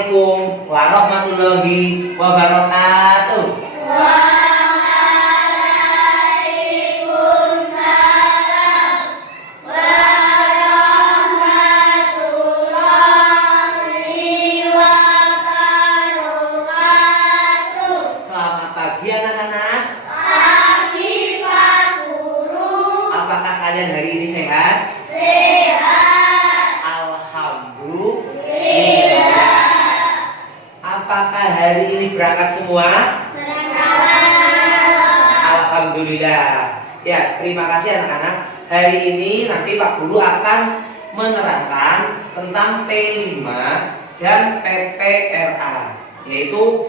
Assalamualaikum warahmatullahi wabarakatuh. Waalaikumsalam warahmatullahi wabarakatuh. Selamat pagi anak-anak. Pagi Pak Guru. Apakah kalian hari ini sehat? Sehat. Alhamdulillah. Apakah hari ini berangkat semua? Alhamdulillah. Ya, terima kasih anak-anak. Hari ini nanti Pak Guru akan menerangkan tentang P5 dan PPRA, yaitu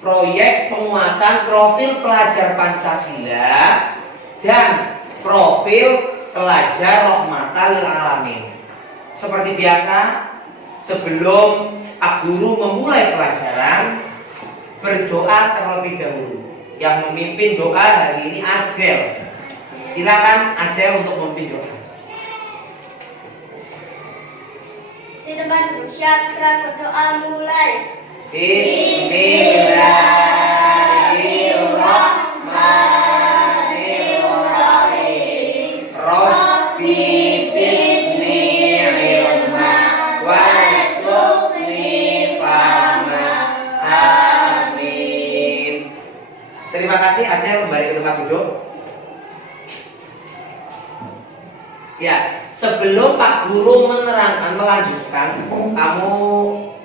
proyek penguatan profil pelajar Pancasila dan profil pelajar rahmatan lil alamin. Seperti biasa, sebelum Pak Guru memulai pelajaran, berdoa terlebih dahulu. Yang memimpin doa hari ini Adel. Silakan Adel untuk memimpin doa. Di tempat duduk siap, kita berdoa mulai. Bismillahirrahmanirrahim. Rabbi zidni ilma warzuqni fahma. Amin. Terima kasih Adel, kembali ke tempat duduk. Ya, sebelum Pak Guru melanjutkan,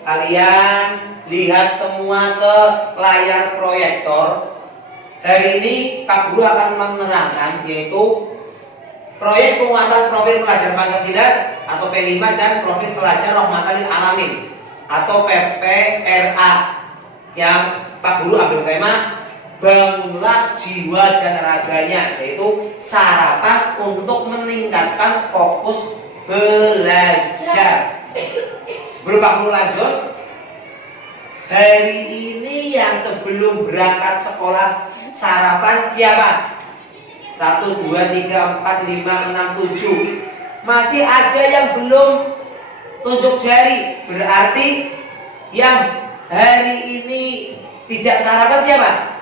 kalian lihat semua ke layar proyektor. Hari ini Pak Guru akan menerangkan, yaitu proyek penguatan profil pelajar Pancasila atau P5 dan profil pelajar rahmatan lil alamin atau PPRA, yang Pak Guru ambil tema bangunlah jiwa dan raganya, yaitu sarapan untuk meningkatkan fokus belajar. Sebelum Pak Guru lanjut, hari ini yang sebelum berangkat sekolah sarapan siapa? 1, 2, 3, 4, 5, 6, 7. Masih ada yang belum tunjuk jari. Berarti yang hari ini tidak sarapan siapa?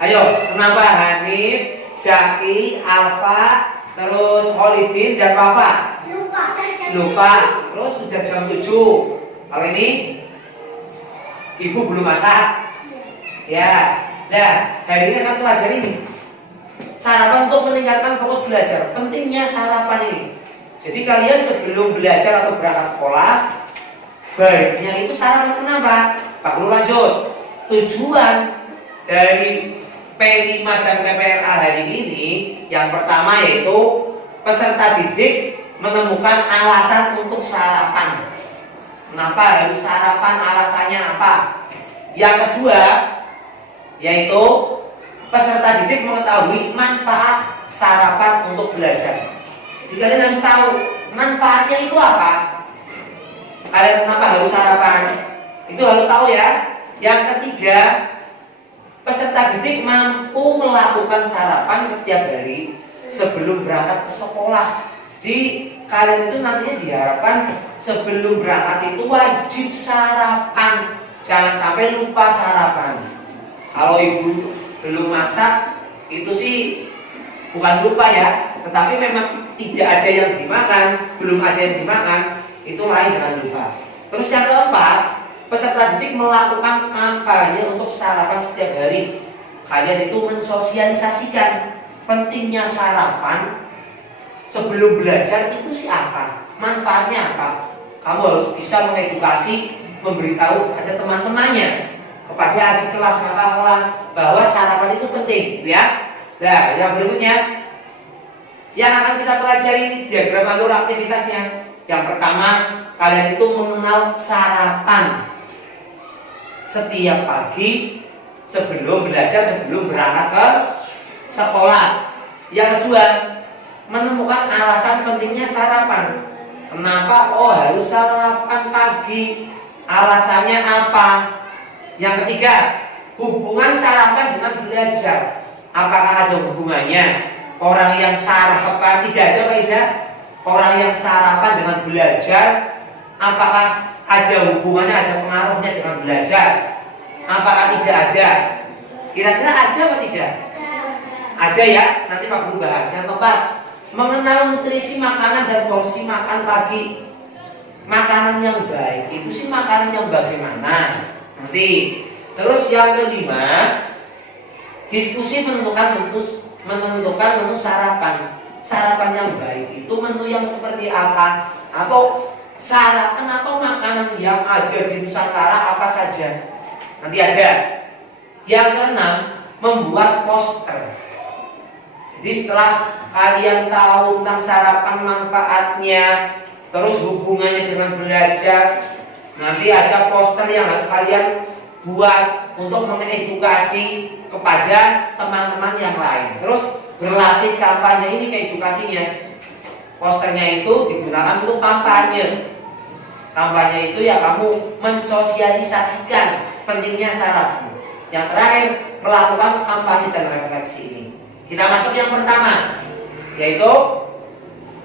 Ayo, kenapa? Hanif, Zaki, Alfa, terus Holidin dan Wafa? Lupa. Terus sudah jam 7. Kalau ini Ibu belum masak? Ya. Nah, hari ini akan pelajari ini sarapan untuk meningkatkan fokus belajar. Pentingnya sarapan ini. Jadi kalian sebelum belajar atau berangkat sekolah, baiknya itu sarapan. Kenapa? Pak Guru lanjut. Tujuan dari P5 dan PPRA hari ini, yang pertama yaitu peserta didik menemukan alasan untuk sarapan. Kenapa harus sarapan? Alasannya apa? Yang kedua yaitu peserta didik mengetahui manfaat sarapan untuk belajar. Jadi kalian harus tahu manfaatnya itu apa. Kalian kenapa harus sarapan? Itu harus tahu ya. Yang ketiga, peserta didik mampu melakukan sarapan setiap hari sebelum berangkat ke sekolah. Jadi kalian itu nantinya diharapkan sebelum berangkat itu wajib sarapan. Jangan sampai lupa sarapan. Kalau ibu belum masak, itu sih bukan lupa ya, tetapi memang tidak ada yang dimakan, belum ada yang dimakan, itu lain dengan lupa. Terus yang keempat, peserta didik melakukan kampanye untuk sarapan setiap hari. Kalian itu mensosialisasikan pentingnya sarapan sebelum belajar itu sih apa, manfaatnya apa. Kamu harus bisa mengedukasi, memberitahu ada teman-temannya, kepada adik kelas, kakak kelas, bahwa sarapan itu penting, gitu ya. Nah, yang berikutnya yang akan kita pelajari ini diagram alur aktivitasnya. Yang pertama, kalian itu mengenal sarapan setiap pagi sebelum belajar, sebelum berangkat ke sekolah. Yang kedua, menemukan alasan pentingnya sarapan. Kenapa? Oh, harus sarapan pagi. Alasannya apa? Yang ketiga, hubungan sarapan dengan belajar. Apakah ada hubungannya? Orang yang sarapan tidak ada, Pak Iza? Orang yang sarapan dengan belajar, apakah ada hubungannya, ada pengaruhnya dengan belajar? Apakah tidak ada? Kira-kira ada atau tidak? Ada ya, nanti Pak Guru bahas. Yang keempat, mengenal nutrisi makanan dan porsi makan pagi. Makanan yang baik itu sih makanan yang bagaimana? Nanti. Terus yang kelima, diskusi menentukan menu sarapan. Sarapan yang baik itu menu yang seperti apa? Atau sarapan atau makanan yang ada di Nusantara apa saja? Nanti ada. Yang keenam, membuat poster. Jadi setelah kalian tahu tentang sarapan, manfaatnya, terus hubungannya dengan belajar, nanti ada poster yang harus kalian buat untuk mengedukasi kepada teman-teman yang lain. Terus berlatih kampanye, ini keedukasinya. Posternya itu digunakan untuk kampanye. Kampanye itu ya kamu mensosialisasikan pentingnya sarapan. Yang terakhir, melakukan kampanye dan refleksi ini. Kita masuk yang pertama, yaitu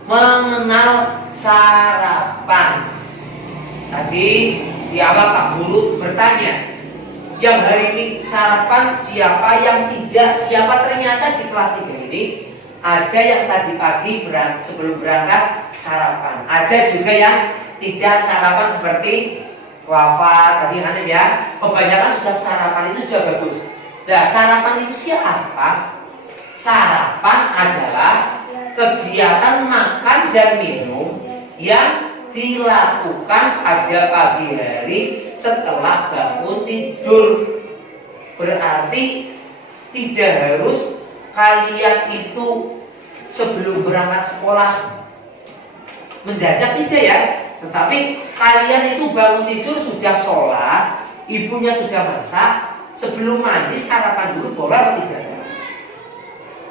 mengenal sarapan. Tadi di awal Pak Guru bertanya, yang hari ini sarapan siapa, yang tidak siapa? Ternyata di kelas 3 ini ada yang tadi pagi sebelum berangkat sarapan. Ada juga yang tidak sarapan seperti Wafa tadi Hanif ya. Kebanyakan sudah sarapan, itu sudah bagus. Nah, sarapan itu siapa? Sarapan adalah kegiatan makan dan minum yang dilakukan pada pagi hari setelah bangun tidur. Berarti tidak harus kalian itu sebelum berangkat sekolah mendadak tidak ya. Tetapi kalian itu bangun tidur sudah sholat, ibunya sudah masak, sebelum mandi sarapan dulu boleh atau tidak?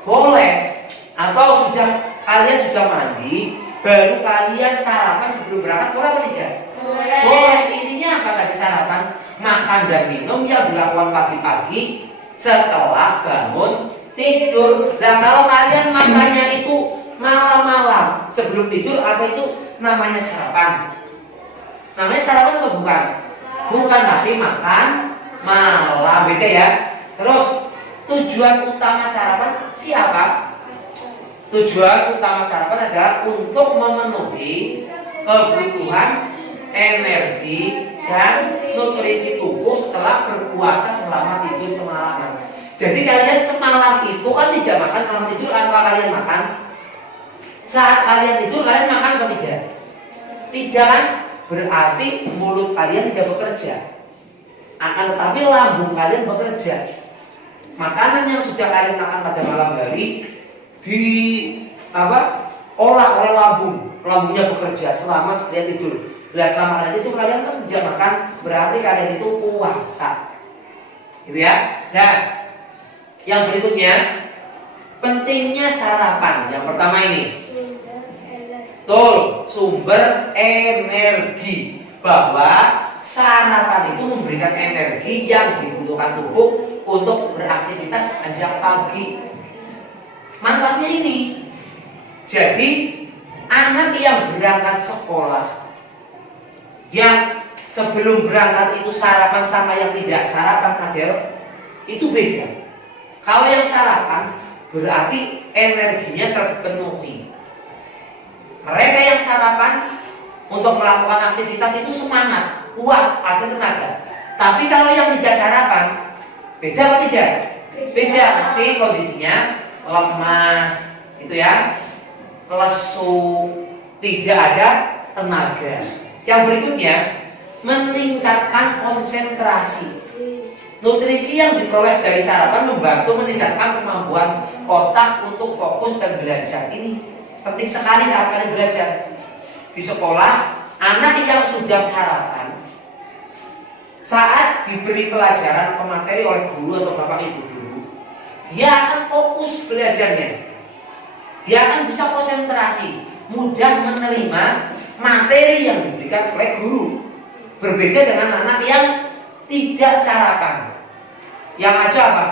Boleh. Atau kalian sudah mandi, baru kalian sarapan sebelum berangkat boleh atau tidak? Boleh. Intinya apa tadi sarapan? Makan dan minum yang dilakukan pagi-pagi setelah bangun tidur. Nah kalau kalian makannya itu malam-malam sebelum tidur, apa itu namanya sarapan? Namanya sarapan atau bukan? Bukan, tapi makan malam, beda ya. Terus tujuan utama sarapan siapa? Tujuan utama sarapan adalah untuk memenuhi kebutuhan energi dan nutrisi tubuh setelah berpuasa selama tidur semalaman. Jadi kalian semalam itu kan tidak makan selama tidur, apa kalian makan? Saat kalian tidur kalian makan atau tidak? Tidak kan? Berarti mulut kalian tidak bekerja. Akan tetapi lambung kalian bekerja. Makanan yang sudah kalian makan pada malam hari olah oleh lambungnya bekerja selama kalian tidur. Nah, selama kalian itu kalian kan tidak makan, berarti kalian itu puasa, gitu ya. Nah, yang berikutnya pentingnya sarapan. Yang pertama ini, sumber energi, bahwa sarapan itu memberikan energi yang dibutuhkan tubuh untuk beraktivitas sepanjang pagi. Manfaatnya ini, jadi anak yang berangkat sekolah, yang sebelum berangkat itu sarapan sama yang tidak sarapan, Adel, itu beda. Kalau yang sarapan berarti energinya terpenuhi. Mereka yang sarapan untuk melakukan aktivitas itu semangat, kuat, ada tenaga. Tapi kalau yang tidak sarapan, beda apa tidak? Beda, pasti kondisinya lemas, itu ya, lesu, tidak ada tenaga. Yang berikutnya, meningkatkan konsentrasi. Nutrisi yang diperoleh dari sarapan membantu meningkatkan kemampuan otak untuk fokus dan belajar. Ini penting sekali saat kalian belajar. Di sekolah, anak yang sudah sarapan, saat diberi pelajaran atau materi oleh guru atau bapak ibu guru, dia akan fokus belajarnya. Dia akan bisa konsentrasi, mudah menerima materi yang diberikan oleh guru. Berbeda dengan anak yang tidak sarapan. Yang ada apa?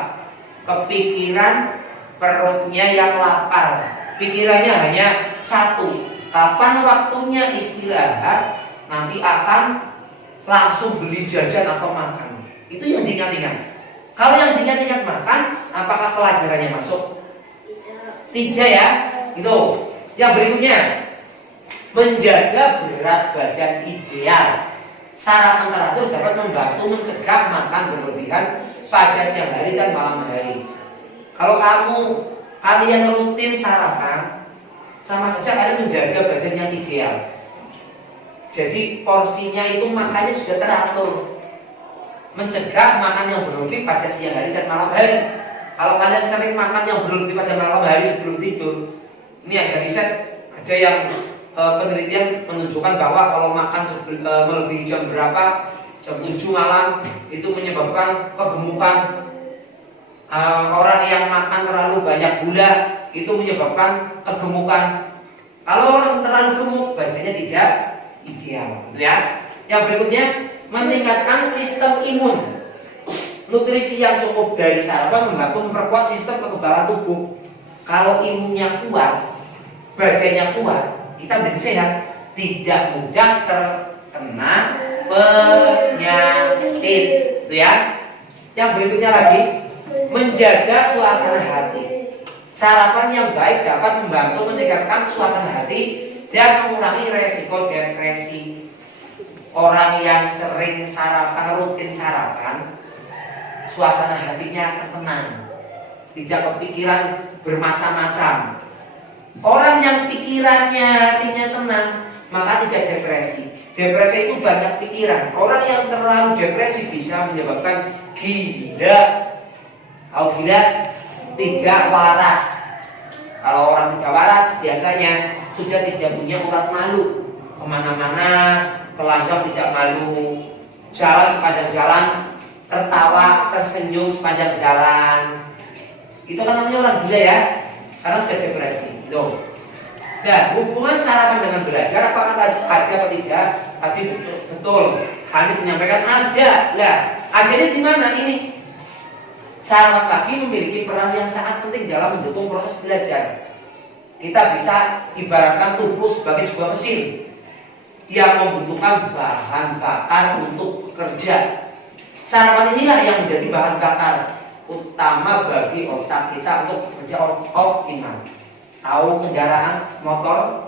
Kepikiran, perutnya yang lapar. Pikirannya hanya satu, kapan waktunya istirahat, nanti akan langsung beli jajan atau makan. Itu yang diingat-ingat. Kalau yang diingat-ingat makan, apakah pelajarannya masuk? Tidak ya. Itu. Yang berikutnya, menjaga berat badan ideal. Sarapan teratur dapat membantu mencegah makan berlebihan pada siang hari dan malam hari. Kalau kalian rutin sarapan, sama saja kalian menjaga badan yang ideal. Jadi porsinya itu makannya sudah teratur, mencegah makan yang berlebih pada siang hari dan malam hari. Kalau kalian sering makan yang berlebih pada malam hari sebelum tidur, ini ada riset, ada yang penelitian menunjukkan bahwa kalau makan melebihi jam berapa, jam 7 malam, itu menyebabkan kegemukan. Orang yang makan terlalu banyak gula itu menyebabkan kegemukan. Kalau orang terlalu gemuk, badannya tidak ideal, gitu ya. Yang berikutnya, meningkatkan sistem imun. Nutrisi yang cukup dari sarapan membantu memperkuat sistem kekebalan tubuh. Kalau imunnya kuat, badannya kuat, kita menjadi sehat, tidak mudah terkena penyakit, gitu ya. Yang berikutnya lagi, menjaga suasana hati. Sarapan yang baik dapat membantu meningkatkan suasana hati dan mengurangi resiko depresi. Orang yang sering sarapan, rutin sarapan, suasana hatinya akan tenang, tidak kepikiran bermacam-macam. Orang yang pikirannya, hatinya tenang, maka tidak depresi. Depresi itu banyak pikiran. Orang yang terlalu depresi bisa menyebabkan gila. Kalau gila, tidak waras. Kalau orang tidak waras biasanya sudah tidak punya urat malu, kemana-mana telanjang tidak malu, jalan sepanjang jalan tertawa tersenyum sepanjang jalan. Itu kan namanya orang gila ya, karena sudah depresi. Tuh. Nah, hubungan sarapan dengan belajar apakah ada atau tidak? Tadi betul. Hanif menyampaikan ada. Nah, akhirnya di mana ini? Sarapan pagi memiliki peran yang sangat penting dalam mendukung proses belajar. Kita bisa ibaratkan tubuh sebagai sebuah mesin yang membutuhkan bahan bakar untuk bekerja. Sarapan inilah yang menjadi bahan bakar utama bagi otak kita untuk bekerja optimal. Tahu kendaraan motor,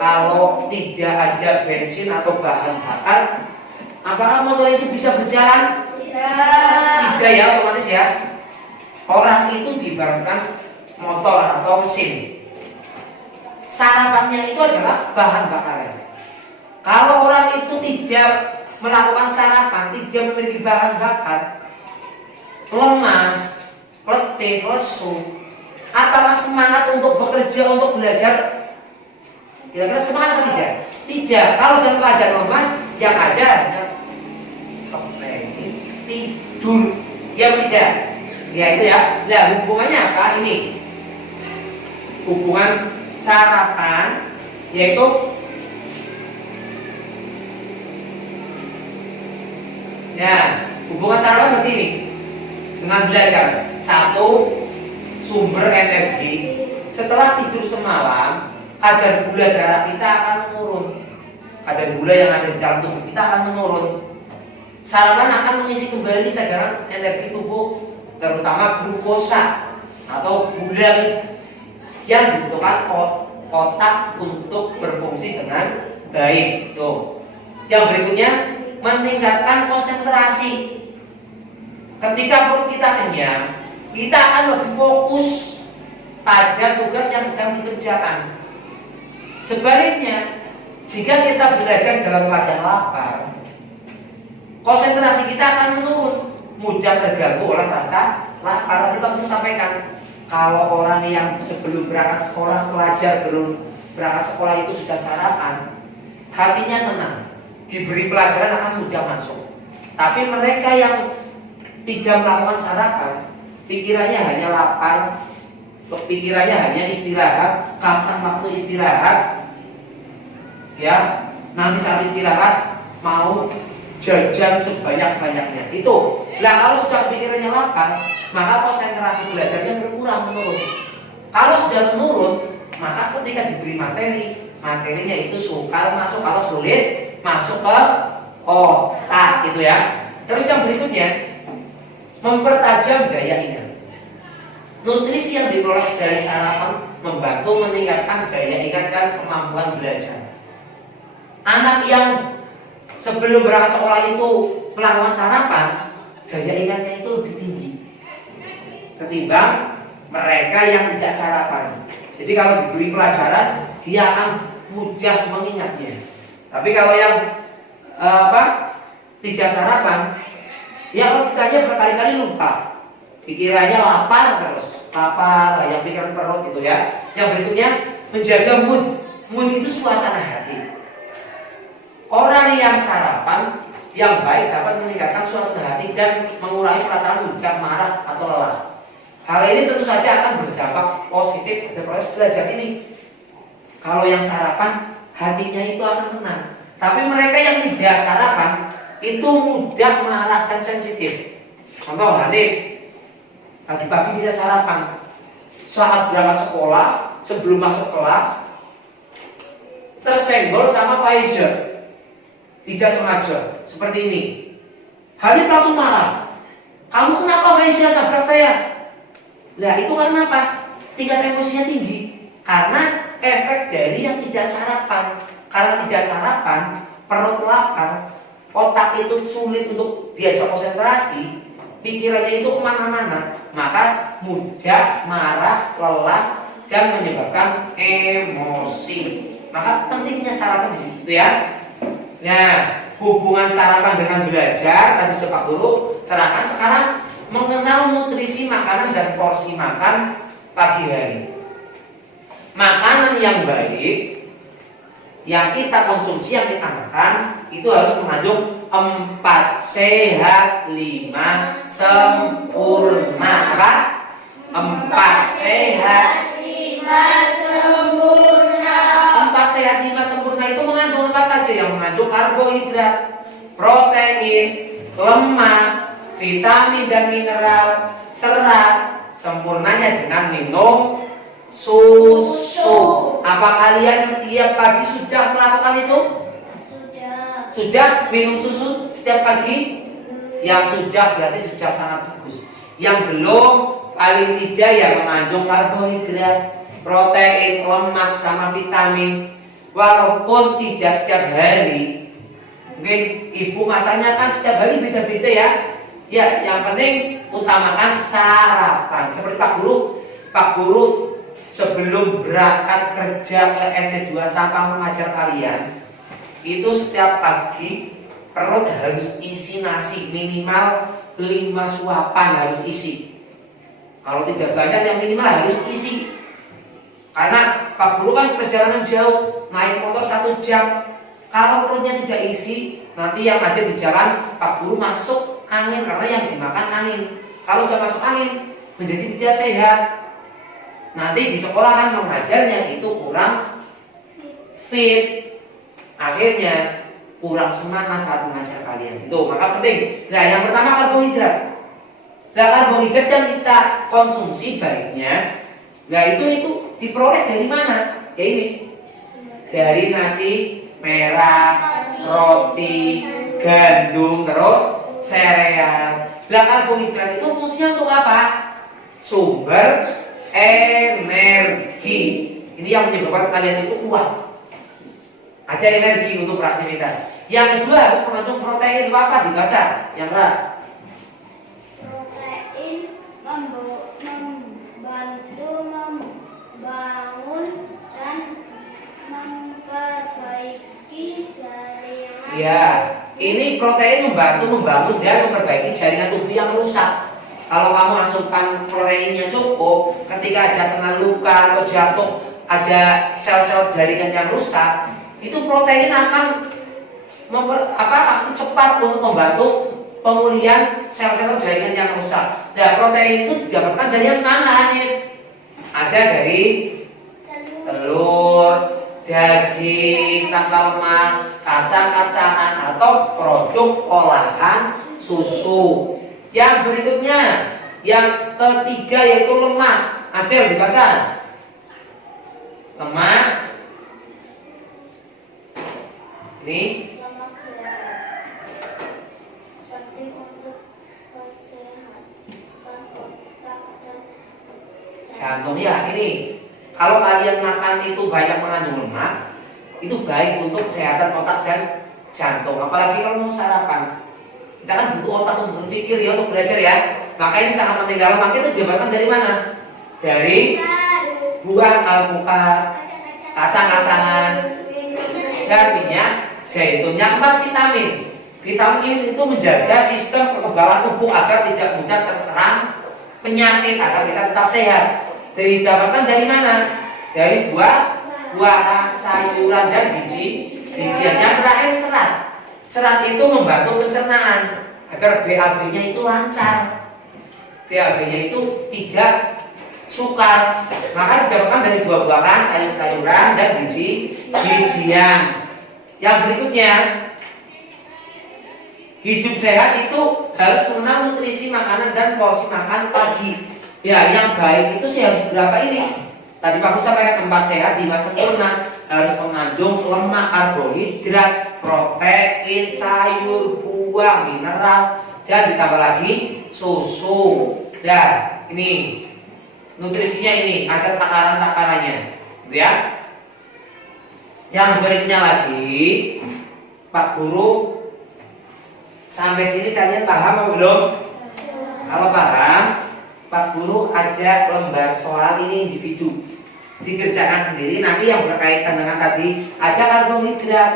kalau tidak ada bensin atau bahan bakar, apakah motor itu bisa berjalan? Tidak ya, otomatis ya. Orang itu diibaratkan motor atau mesin. Sarapannya itu adalah bahan bakarnya. Kalau orang itu tidak melakukan sarapan, tidak memiliki bahan bakar, lemas, letih, lesu, apakah semangat untuk bekerja, untuk belajar? Kira-kira semangat atau tidak? Tidak. Kalau dalam keadaan lemas, yang ada hanya tidur. Ya tidak? Ya itu ya. Nah, hubungannya apa ini? Hubungan sarapan yaitu hubungan sarapan seperti ini dengan belajar. Satu, sumber energi. Setelah tidur semalam, kadar gula darah kita akan menurun. Kadar gula yang ada di dalam tubuh kita akan menurun. Sarapan akan mengisi kembali cadangan energi tubuh, terutama glukosa atau gula yang dibutuhkan otak untuk berfungsi dengan baik. Tuh. Yang berikutnya, meningkatkan konsentrasi. Ketika perut kita kenyang, kita akan lebih fokus pada tugas yang sedang dikerjakan. Sebaliknya, jika kita belajar dalam keadaan lapar, konsentrasi kita akan menurun, mudah terganggu oleh rasa lapar. Tadi Pak Guru sampaikan, kalau orang yang sebelum berangkat sekolah, pelajar belum berangkat sekolah itu sudah sarapan, hatinya tenang, diberi pelajaran akan mudah masuk. Tapi mereka yang tidak melakukan sarapan, pikirannya hanya lapar, pikirannya hanya istirahat, kapan waktu istirahat, ya nanti saat istirahat mau jajan sebanyak-banyaknya. Itu. Nah, kalau sudah pikirannya lapar, maka konsentrasi belajarnya berkurang, menurun. Kalau sudah menurun, maka ketika diberi materi, materinya itu sukar masuk, kalau sulit masuk ke otak gitu ya. Terus yang berikutnya, mempertajam daya ingat. Nutrisi yang diperoleh dari sarapan membantu meningkatkan daya ingat dan kemampuan belajar. Anak yang sebelum berangkat sekolah itu melakukan sarapan, daya ingatnya itu lebih tinggi ketimbang mereka yang tidak sarapan. Jadi kalau diberi pelajaran, dia akan mudah mengingatnya. Tapi kalau yang tidak sarapan, dia kalau ditanya berkali-kali lupa. Pikirannya lapar terus, lapar, yang pikiran perut gitu ya. Yang berikutnya, menjaga mood. Mood itu suasana hati. Orang yang sarapan yang baik dapat meningkatkan suasana hati dan mengurangi perasaan mudah marah atau lelah. Hal ini tentu saja akan berdampak positif pada proses belajar ini. Kalau yang sarapan, hatinya itu akan tenang. Tapi mereka yang tidak sarapan itu mudah marah dan sensitif. Contoh, Hanif pagi-pagi tidak sarapan. Saat berangkat sekolah, sebelum masuk kelas, tersenggol sama Pfizer. Tidak sengaja, seperti ini. Hanif langsung marah. Kamu kenapa Pfizer nabrak saya? Nah, itu karena apa? Tingkat emosinya tinggi. Karena efek dari yang tidak sarapan. Karena tidak sarapan, perut lapar, otak itu sulit untuk diajak konsentrasi, pikirannya itu kemana-mana, maka mudah marah, lelah, dan menyebabkan emosi. Maka pentingnya sarapan di situ ya. Nah, hubungan sarapan dengan belajar tadi sudah Pak Guru terangkan. Sekarang mengenal nutrisi makanan dan porsi makan pagi hari. Makanan yang baik yang kita konsumsi, yang kita makan itu harus mengandung 4 sehat 5 sempurna. Apa? 4 sehat 5 sempurna. 4 sehat 5 sempurna itu mengandung apa saja? Yang mengandung karbohidrat, protein, lemak, vitamin dan mineral, serat. Sempurnanya dengan minum susu. Apa kalian setiap pagi sudah melakukan itu? Sudah. Sudah minum susu setiap pagi? Yang sudah berarti sudah sangat bagus. Yang belum, paling tidak yang mengandung karbohidrat, protein, lemak, sama vitamin. Walaupun tidak setiap hari, mungkin ibu masaknya kan setiap hari beda-beda ya. Ya, yang penting utamakan sarapan. Seperti Pak Guru sebelum berangkat kerja ke SD 2 Sapang mengajar kalian, itu setiap pagi perut harus isi nasi minimal 5 suapan harus isi. Kalau tidak banyak yang minimal harus isi. Karena Pak Guru kan perjalanan jauh, naik motor 1 jam. Kalau perutnya tidak isi, nanti yang ada di jalan Pak Guru masuk angin, karena yang dimakan angin. Kalau sudah masuk angin menjadi tidak sehat. Nanti di sekolah kan mengajarnya itu kurang fit. Akhirnya kurang semangat saat mengajar kalian. Itu maka penting. Nah, yang pertama karbohidrat. Nah, karbohidrat yang kita konsumsi baiknya, nah itu diperoleh dari mana? Ya ini. Dari nasi merah, roti, gandum, terus sereal. Nah, karbohidrat itu fungsinya untuk apa? Sumber energi. Ini yang menyebabkan kalian itu kuat. Ada energi untuk beraktivitas. Yang kedua harus mengandung protein. Apa? Dibaca yang keras. Protein membantu membangun dan memperbaiki jaringan. Ya, ini protein membantu membangun dan memperbaiki jaringan tubuh yang rusak. Kalau kamu asupan proteinnya cukup, ketika ada kena luka atau jatuh, ada sel-sel jaringan yang rusak, itu protein akan cepat untuk membantu pemulihan sel-sel jaringan yang rusak. Nah, protein itu didapatkan dari yang mana? Ada dari telur, daging tanpa lemak, kacang-kacangan atau produk olahan susu. Yang berikutnya, yang ketiga yaitu lemak. Ada yang dibaca? Lemak. Ini. Lemak serat. Jantung ya ini. Kalau kalian makan itu banyak mengandung lemak, itu baik untuk kesehatan otak dan jantung. Apalagi kalau mau sarapan. Kita kan butuh otak untuk berpikir ya, untuk belajar ya. Maka ini sangat penting. Dalam lemak itu didapatkan dari mana? Dari buah alpukat, kacang-kacangan, dan minyak zaitun. Yang 4 vitamin. Vitamin itu menjaga sistem kekebalan tubuh agar tidak mudah terserang penyakit, agar kita tetap sehat. Didapatkan dari mana? Dari buah-buahan, sayuran, dan biji-bijian. Yang terakhir serat. Serat itu membantu pencernaan agar BAB-nya itu lancar. BAB-nya itu tidak sukar. Maka didapatkan dari buah-buahan, sayur-sayuran, dan biji-bijian. Yang berikutnya, hidup sehat itu harus mengenal nutrisi makanan dan porsi makan pagi. Ya, yang baik itu sih harus berapa ini? Tadi Pak sampaikan 4 sehat 5 sempurna, harus mengandung lemak, karbohidrat, protein, sayur, buah, mineral, dan ditambah lagi susu. Dan ini nutrisinya ini ada takaran-takarannya, gitu ya. Yang berikutnya lagi, Pak Guru, sampai sini kalian paham atau belum? Kalau paham, Pak Guru ada lembar soal ini individu. Dikerjakan sendiri. Nanti yang berkaitan dengan tadi ada karbohidrat,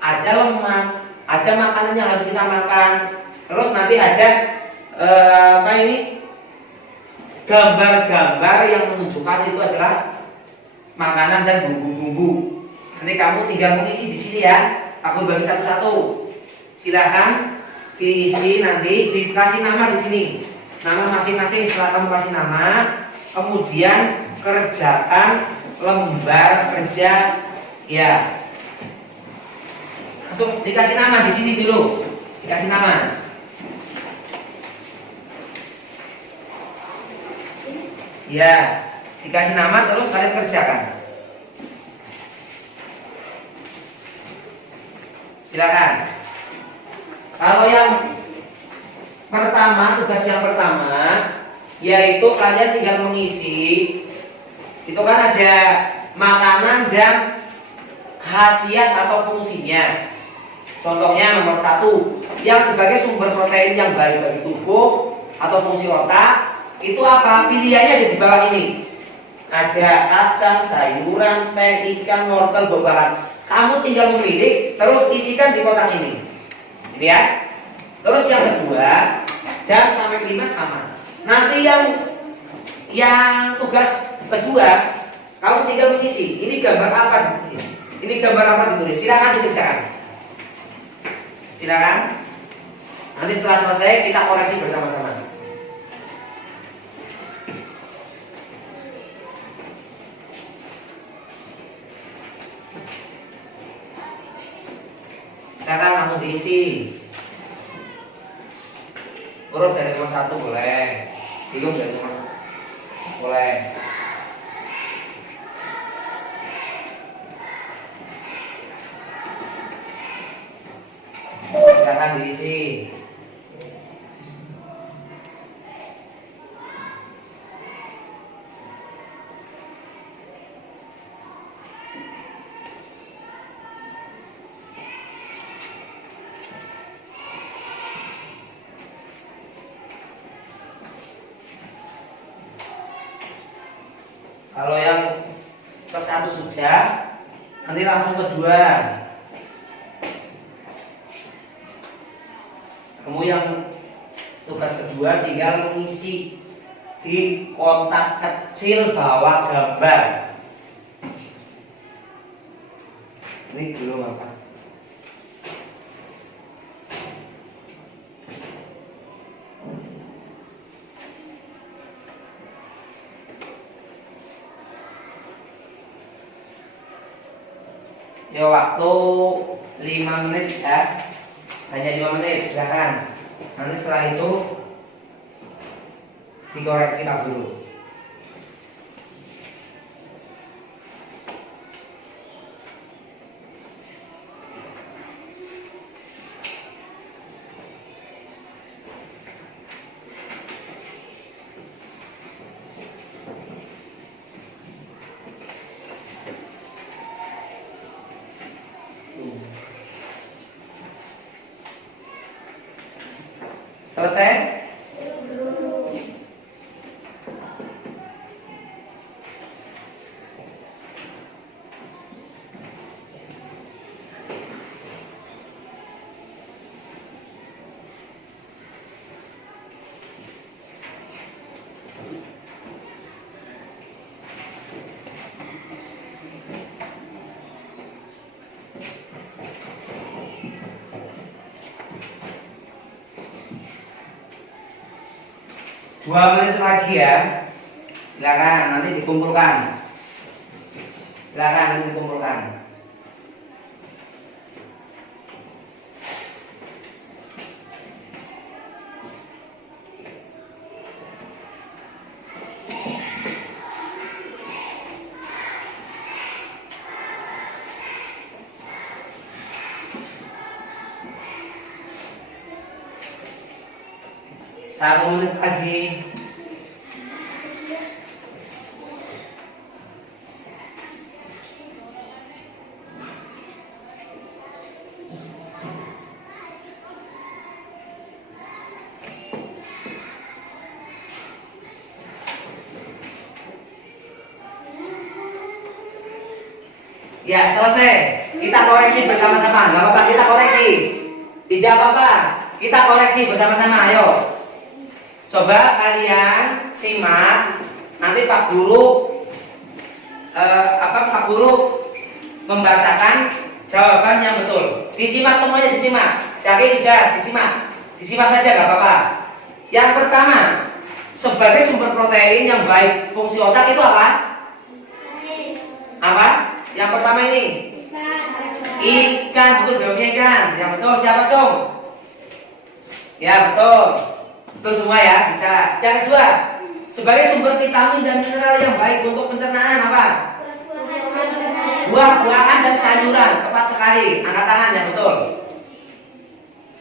ada lemak, ada makanan yang harus kita makan. Terus nanti ada apa ini? Gambar-gambar yang menunjukkan itu adalah makanan dan bumbu-bumbu. Nanti kamu tinggal mengisi di sini ya. Aku bagi satu-satu. Silahkan diisi, nanti dikasih nama di sini. Nama masing-masing. Setelah kamu kasih nama, kemudian kerjakan lembar kerja ya. Langsung dikasih nama di sini dulu. Dikasih nama. Ya, dikasih nama terus kalian kerjakan. Silakan. Kalau yang pertama, tugas yang pertama yaitu kalian tinggal mengisi. Itu kan ada makanan dan khasiat atau fungsinya. Contohnya nomor 1, yang sebagai sumber protein yang baik bagi tubuh atau fungsi otak. Itu apa? Pilihannya ada di bawah ini. Ada kacang, sayuran, teh, ikan, wortel, buah-buahan. Kamu tinggal memilih, terus isikan di kotak ini. Ini ya. Terus yang kedua, dan sampai 5 sama. Nanti yang tugas kedua, kamu tinggal mengisi. Ini gambar apa ditulis? Ini gambar apa ditulis? Silakan dikerjakan. Silakan. Nanti setelah selesai kita koreksi bersama-sama. Silakan langsung diisi. Urut dari nomor 1 boleh. Hitung dari nomor 1 boleh. Silakan diisi. Kalau yang ke-1 sudah, nanti langsung kedua. Kamu yang tugas kedua tinggal mengisi di kotak kecil bawah gambar. Ini belum apa? Ya waktu 5 menit ya. Hanya 5 menit, silahkan. Nanti setelah itu dikoreksi dulu. Selesai? Dua menit lagi ya. Silakan nanti dikumpulkan. Silakan nanti dikumpulkan. Satu menit lagi. Ya, selesai. Kita koreksi bersama-sama. Nggak apa-apa, kita koreksi. Tidak apa-apa. Kita koreksi bersama-sama. Ayo. Coba kalian simak. Nanti Pak Guru Pak Guru membacakan jawaban yang betul. Disimak semuanya, disimak. Siapa sudah disimak? Disimak saja, nggak apa-apa. Yang pertama, sebagai sumber protein yang baik fungsi otak itu apa? Apa? Yang pertama ini ikan, betul jawabnya ikan. Yang betul siapa, Cung? Ya, betul. Betul semua ya, bisa. Yang kedua, sebagai sumber vitamin dan mineral yang baik untuk pencernaan apa? Buah-buahan dan sayuran. Tepat sekali. Angkat tangan yang betul.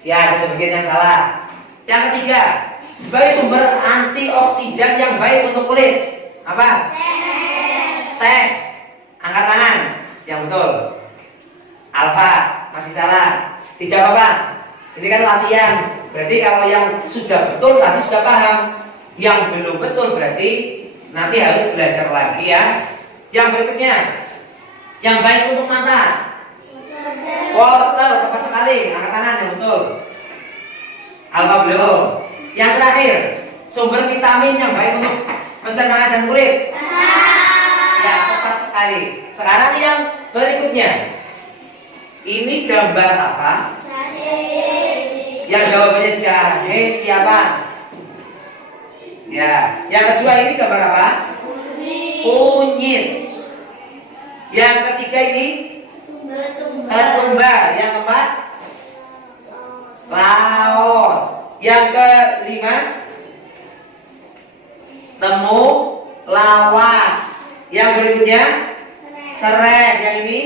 Ya, ada sebagian yang salah. Yang ketiga, sebagai sumber antioksidan yang baik untuk kulit apa? Teh. Angkat tangan yang betul. Alfa masih salah. Tidak apa-apa. Ini kan latihan. Berarti kalau yang sudah betul tadi sudah paham. Yang belum betul berarti nanti harus belajar lagi ya. Yang berikutnya, yang baik untuk mata. Wortel, tepat sekali. Angkat tangan yang betul. Alfa belum. Yang terakhir, sumber vitamin yang baik untuk pencernaan dan kulit. Ya, tepat sekali. Sekarang yang berikutnya. Ini gambar apa? Yang jawabannya jahe siapa? Ya, yang kedua ini gambar apa? Kunyit. Yang ketiga ini ketumbar. Yang keempat laos. Yang kelima temulawak. Yang berikutnya serai. Yang ini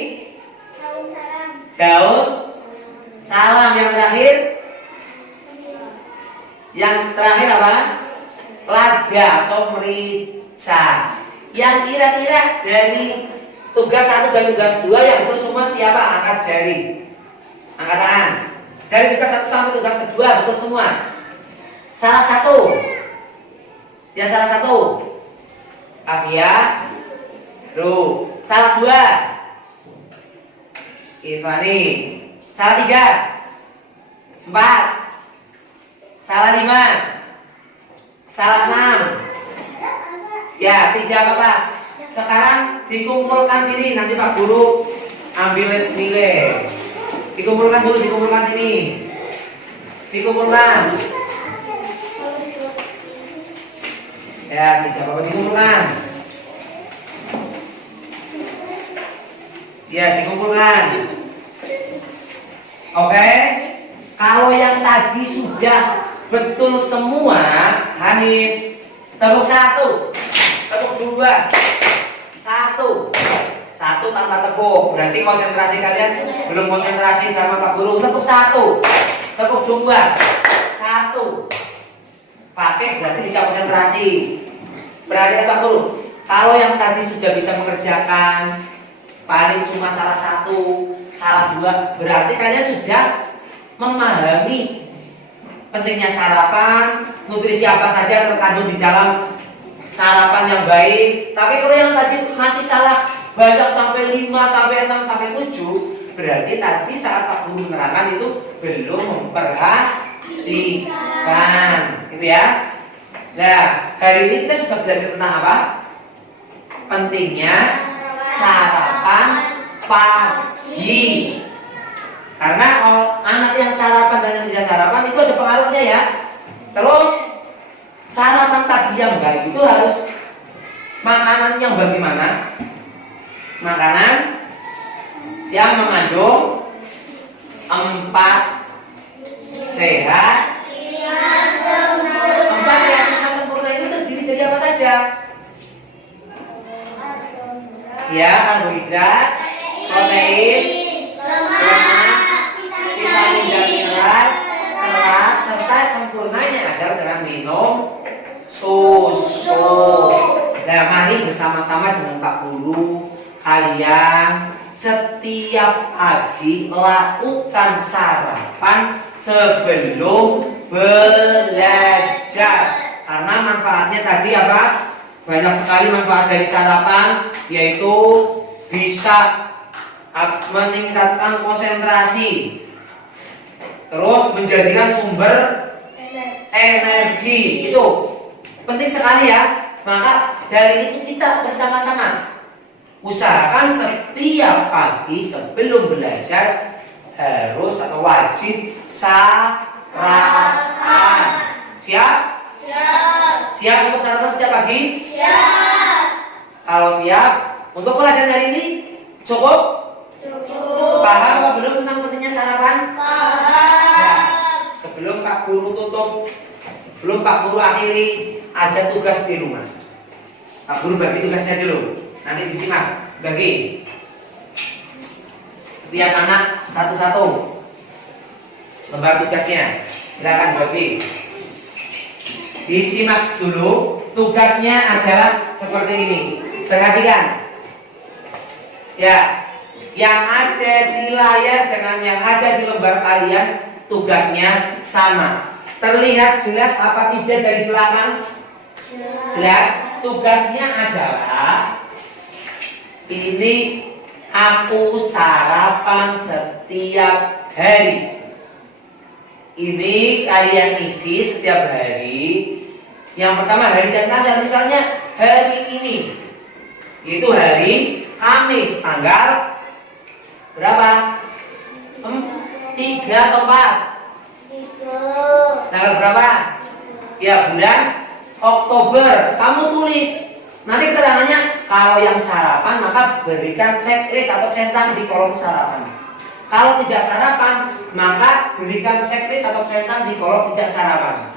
daun salam. Yang terakhir apa? Lada atau merica. Yang kira-kira dari tugas 1 dan tugas 2 yang betul semua siapa? Angkat jari. Angkat tangan. Dari tugas 1 sampai tugas kedua betul semua. Salah satu. Ya, salah satu. Afia. Lu. Salah 2. Ivani. Salah 3. 4. Salah 5. Salah 6. Ya, tidak apa-apa. Sekarang dikumpulkan sini. Nanti Pak Guru ambil nilai. Dikumpulkan dulu, dikumpulkan sini. Dikumpulkan. Ya, tidak apa-apa, dikumpulkan. Ya, dikumpulkan. Oke. Kalau yang tadi sudah betul semua, Hanif, tepuk 1, tepuk 2, 1 tanpa tepuk. Berarti konsentrasi kalian belum konsentrasi sama Pak Guru. Tepuk 1, tepuk 2, 1. Pakai berarti tidak konsentrasi. Berarti Pak Guru, kalau yang tadi sudah bisa mengerjakan paling cuma salah 1, salah 2, berarti kalian sudah memahami pentingnya sarapan, nutrisi apa saja terkandung di dalam sarapan yang baik. Tapi kalau yang tadi masih salah banyak sampai 5, sampai 6, sampai 7, berarti tadi saat Pak Guru menerangkan itu belum memperhatikan, gitu ya. Nah, hari ini kita sudah belajar tentang apa? Pentingnya sarapan pagi. Karena anak yang sarapan dan yang tidak sarapan itu ada pengaruhnya ya. Terus sarapan pagi yang baik itu harus makanan yang bagaimana? Makanan yang mengandung 4 sehat. 4 sehat 5 sempurna itu terdiri dari apa saja? Ya, karbohidrat, protein, lemak, vitamin dan mineral, serat, serta sempurnanya adalah dengan minum susu. Nah, mari bersama-sama dengan Pak Guru kalian setiap pagi lakukan sarapan sebelum belajar. Karena manfaatnya tadi apa? Banyak sekali manfaat dari sarapan, yaitu bisa meningkatkan konsentrasi, terus menjadikan sumber energi. Itu penting sekali ya. Maka dari itu kita bersama-sama usahakan setiap pagi sebelum belajar harus atau wajib sarapan. Siap? Siap untuk sarapan setiap pagi? Siap. Kalau siap, untuk pelajaran hari ini cukup? Paham apa belum tentang pentingnya sarapan? Paham. Nah, sebelum Pak Guru tutup, sebelum Pak Guru akhiri, ada tugas di rumah. Pak Guru bagi tugasnya dulu. Nanti disimak, bagi setiap anak satu-satu lembar tugasnya. Silakan bagi. Disimak dulu. Tugasnya adalah seperti ini. Perhatikan. Ya, yang ada di layar dengan yang ada di lembar kalian tugasnya sama. Terlihat jelas apa tidak dari belakang? Jelas. Tugasnya adalah ini aku sarapan setiap hari. Ini kalian isi setiap hari. Yang pertama hari dan tanggal, misalnya hari ini itu hari Kamis, tanggal berapa? 3 atau 4? Tanggal berapa? Ya, bulan Oktober. Kamu tulis. Nanti keterangannya kalau yang sarapan maka berikan checklist atau centang di kolom sarapan. Kalau tidak sarapan maka berikan checklist atau centang di kolom tidak sarapan.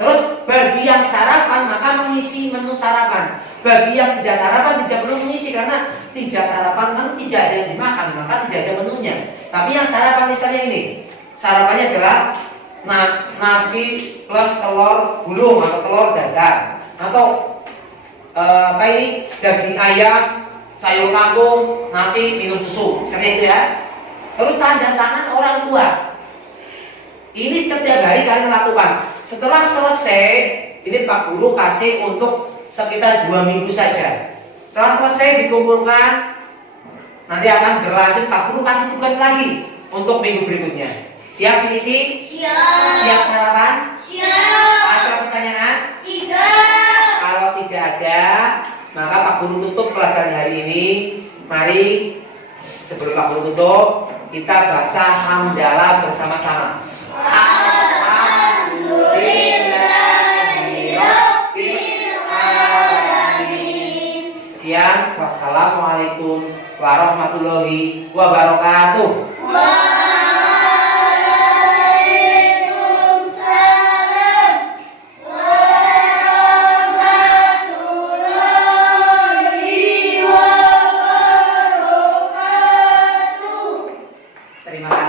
Terus bagi yang sarapan maka mengisi menu sarapan. Bagi yang tidak sarapan tidak perlu mengisi karena tidak sarapan kan tidak ada yang dimakan maka tidak ada menunya. Tapi yang sarapan misalnya ini sarapannya adalah nasi plus telur gulung atau telur dadar atau daging ayam, sayur kangkung, nasi, minum susu, misalnya itu ya. Terus tanda tangan orang tua. Ini setiap hari kalian lakukan. Setelah selesai, ini Pak Guru kasih untuk sekitar 2 minggu saja. Setelah selesai dikumpulkan, nanti akan berlanjut. Pak Guru kasih tugas lagi untuk minggu berikutnya. Siap diisi? Siap. Siap sarapan? Siap. Ada pertanyaan? Tidak. Kalau tidak ada, maka Pak Guru tutup pelajaran hari ini. Mari sebelum Pak Guru tutup, kita baca hamdalah bersama-sama. Sekian, wassalamualaikum warahmatullahi wabarakatuh. Terima kasih.